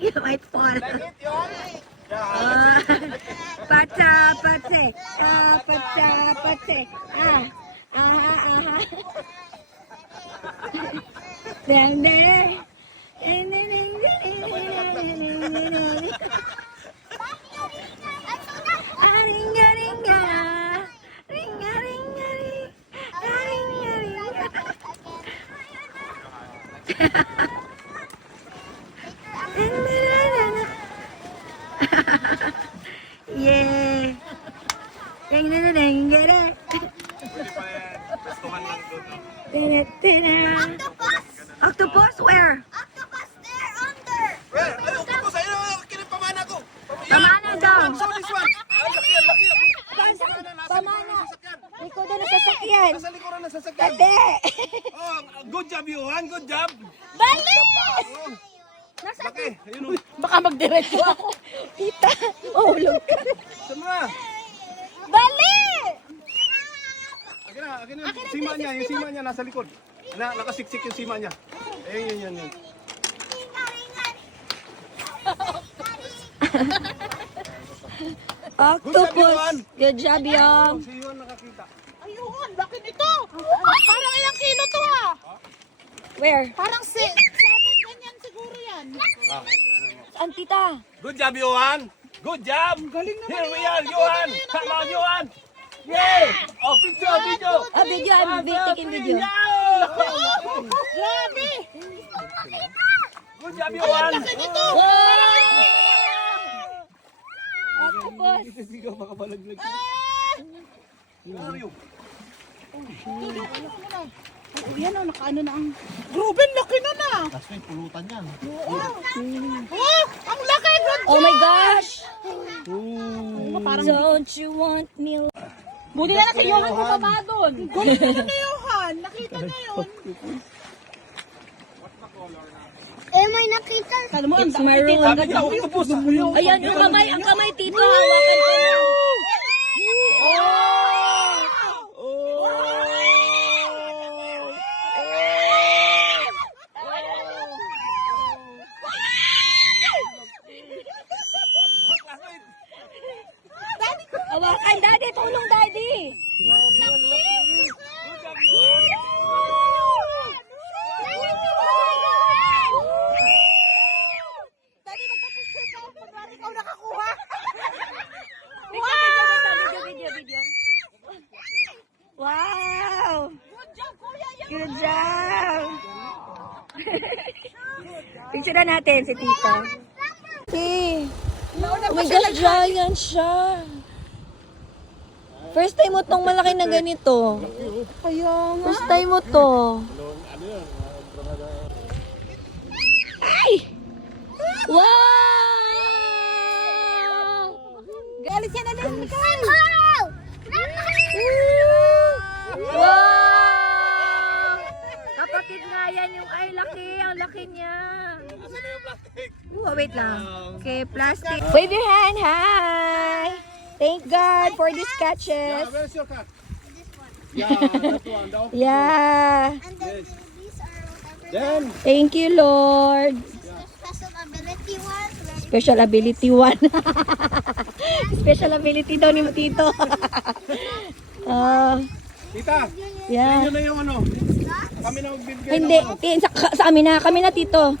You might fall. Pacha, pache. Pacha, pache. Aha. Dang, dang. Ringa, ringa. Ringa, ringa, ringa, ringa. Yay! Ding ding ding ding. Octopus where? Octopus there under. Where? Ano octopus? Ayun ang kinipamana ko. Pamana daw. So this one. Ay, laki. Pamana. Ikaw doon sa sasakyan. Nasa likuran ng sasakyan. Hindi. Oh, good job, Johan. Good job. Balis! Laki. Ayun o. Baka magdiretso ako. Tita, mahulog ka. Saan mo na? Bali! Akin na. Yung sima niya nasa likod. Nakasiksik yung sima niya. Ayun, yun. Octopus. Good job, Yong. Si Johan nakakita. Ayun, laki nito. Parang ilang kilo to ah. Where? Parang 7 ganyan siguro yan. Saan, tita? Good job, Johan. Good job. Galing naman. Here we are, Johan. Come on, Johan. Yay! Oh, video. Video, I'm taking video. Grabe. Good job, Johan. Laki nito. Octopus. Hindi ka makabalaglag. Where are you? Yan o, nakaano na ang... Ruben, laki na na. Kasi pulutan yan. Oh, ang laki. Good Oh my gosh! Parang... Don't you want me? Buti na si Johan bumaba doon. Galing na ni Johan. Nakita niya yun. May nakita. Kala mo, It's my room. Sabi niya, octopus. Ayan, ang kamay, tito. Hawakan ko na. Hawakan, daddy. Tulong, daddy. Daddy, magpapicture ka. Pagkari ikaw nakakuha. Video. Wow! Good job, kuya. Yan. Good job! Picture na natin si Tito. Oh my gosh, giant siya. First time mo tong malaki na ganito. Kaya nga. First time mo to. Ay! Wow! Galit siya na lang. Wow! Kapatid nga yan yung ay laki. Ang laki niya. Asan na yung plastic? Oh, wait lang. Okay, plastic. Wave your hand. Hi! Thank God for these catches. Where's your cat? Yeah, that one. The octopus. Yeah. And then these are whatever. Then, Thank you, Lord. Special ability one. Special ability one. Special ability daw ni Tito. tita, Yeah. yun na yung ano. Kami na magbibigay Hindi, sa amin na. Kami na, Tito.